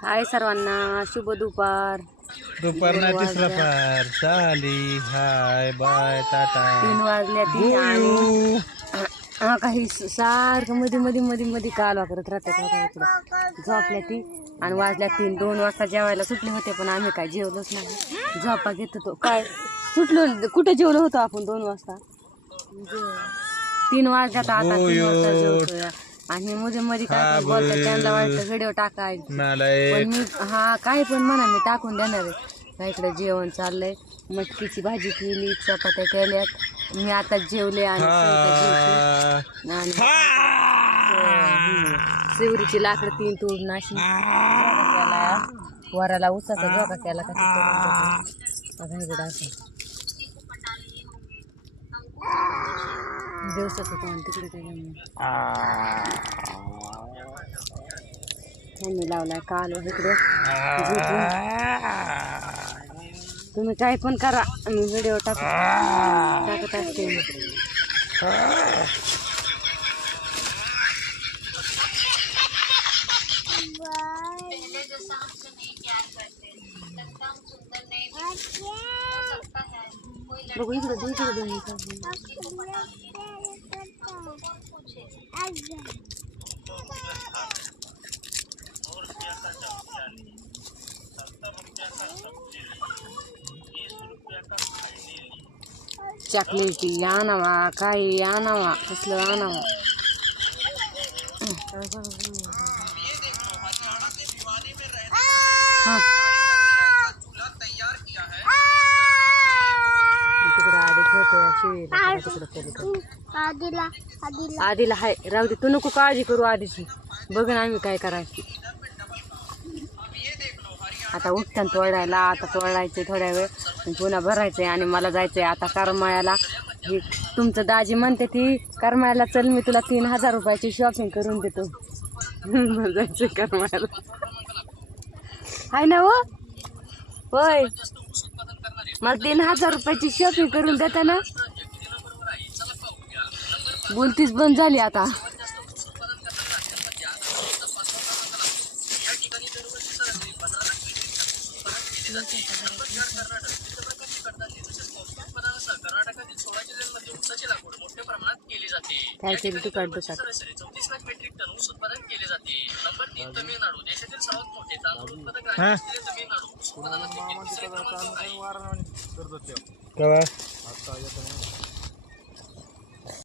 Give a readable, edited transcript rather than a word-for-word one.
हाय सर्वांना, शुभ दुपार. दुपार ना तिसरा पार चाली. Hi bye Tata. 3 वाजल्या ती आणि काही सारखं मध्ये मध्ये मध्ये मध्ये कालवा करत राहतात. झोपल्या ती आणि वाजल्या 3. 2 वाजता जेवायला सुटले होते पण आम्ही काय जेवलोच नाही. झोपा घेत होतो. काय सुटलो कुठे जेवलो होतो आपण 2 वाजता? 3 वाजल्यात आता 3 वाजता जेवतोय. आणि मध्ये मध्ये काय बोलतात त्यांना वाटतं व्हिडिओ टाकायचं पण मी काय पण म्हणा मी टाकून देणार आहे. इकडे जेवण चाललंय. मटकीची भाजी केली, चपात्या केल्यात. मी आता जेवले आणि शिवरीची लाकडं 3 तोडून अशी केला. वराला उसाचा झोका केला का इकडं असं दिवसाचं पण तिकडे त्यांनी लावलाय काल इकडे. तुम्ही काय पण करा मी व्हिडिओ टाकत असते. बघू इकडे चॉकलेटी आणावा, काही आणावा, कसलं आणावा. आधीला हाय राहू दे, तू नको काळजी करू. आधीची बघ ना आम्ही काय करायची. आता उठताना तोडायला, आता तोडायचंय थोड्या वेळ पुन्हा भरायचंय आणि मला जायचंय आता करमाळ्याला. ही तुमचं दाजी म्हणते ती करमाळ्याला चल मी तुला 3000 रुपयाची शॉपिंग करून देतो. जायचंय करमाळ्याला हाय ना हो. होय मला 3000 रुपयाची शॉपिंग करून देता ना. बोलतीच बंद झाली आता. काय केली तू काढतो का? 34 लाख मेट्रिक टन ऊस उत्पादन केले जाते. नंबर 3 तमिळनाडू, देशातील सर्वात मोठे तांदूळ उत्पादक राज्य तमिळनाडू. उत्पादनात 3 केव्हा